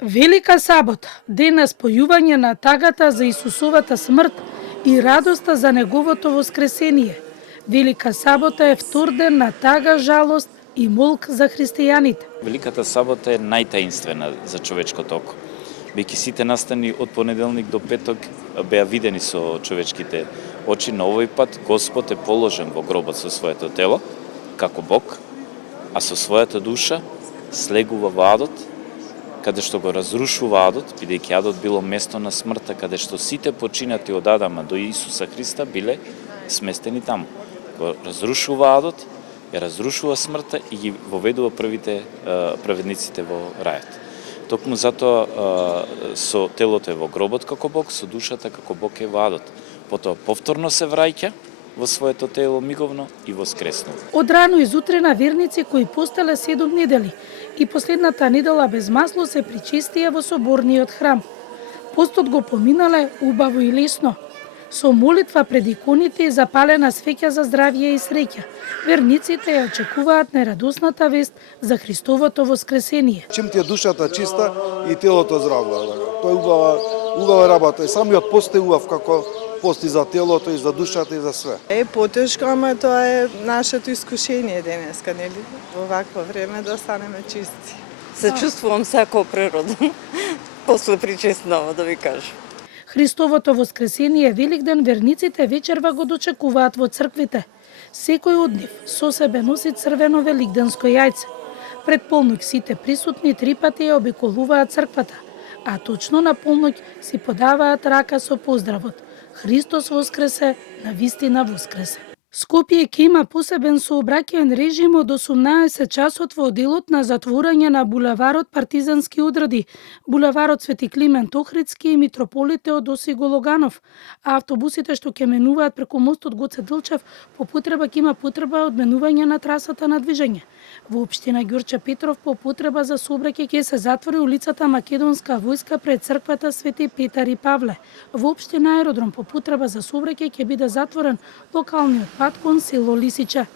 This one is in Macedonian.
Велика сабота, ден на спојување на тагата за Исусовата смрт и радоста за неговото воскресение. Велика сабота е втор ден на тага, жалост и молк за христијаните. Великата сабота е најтаинствена за човечкото око. Бејќи сите настани од понеделник до петок беа видени со човечките очи, на овој пат Господ е положен во гробот со своето тело, како Бог, а со својата душа слегува во адот, каде што го разрушува адот, бидејќи адот било место на смртта, каде што сите починати од Адама до Исуса Христа биле сместени таму. Го разрушува адот, ја разрушува смртта и ги воведува првите праведниците во рајот. Токму затоа со телото е во гробот како Бог, со душата како Бог е во адот. Потоа повторно се враќа во своето тело миговно и воскреснува. Од рано изутрена верници кои постеле 7 недели и последната недела без масло се причистија во соборниот храм. Постот го поминале убаво и лесно. Со молитва пред иконите и запалена свеќа за здравје и среќа, верниците ја очекуваат нерадосната вест за Христовото воскресение. Чим ти е душата чиста и телото здраво. Тоа е убава работа. И самиот пост е убав како пост и за телото, и за душата, и за све. Е потешко, ама тоа е нашето искушение денеска, нели? Во вакво време да станеме чисти. Се чувствувам сако природен, после причестнава, да ви кажам. Христовото воскресение Великден верниците вечерва го дочекуваат во црквите. Секој од нив со себе носи црвено великденско јајце. Пред полноќ сите присутни 3 пати ја обиколуваат црквата, а точно на полноќ си подаваат рака со поздравот: Христос воскресе, навистина воскресе. Скопје ќе има посебен сообраќаен режим од 18 часот во делот на затворање на булеварот Партизански одреди, булеварот Свети Климент Охридски и митрополите од Осиго Логанов, а автобусите што ќе менуваат преку мостот Гоце Делчев по потреба ќе има потреба од менување на трасата на движење. Во општина Ѓорче Петров по потреба за сообраќај ќе се затвори улицата Македонска војска пред црквата Свети Петар и Павле. Во општина Аеродром по потреба за сообраќај ќе биде затворен локалниот пат кон село Лисиче.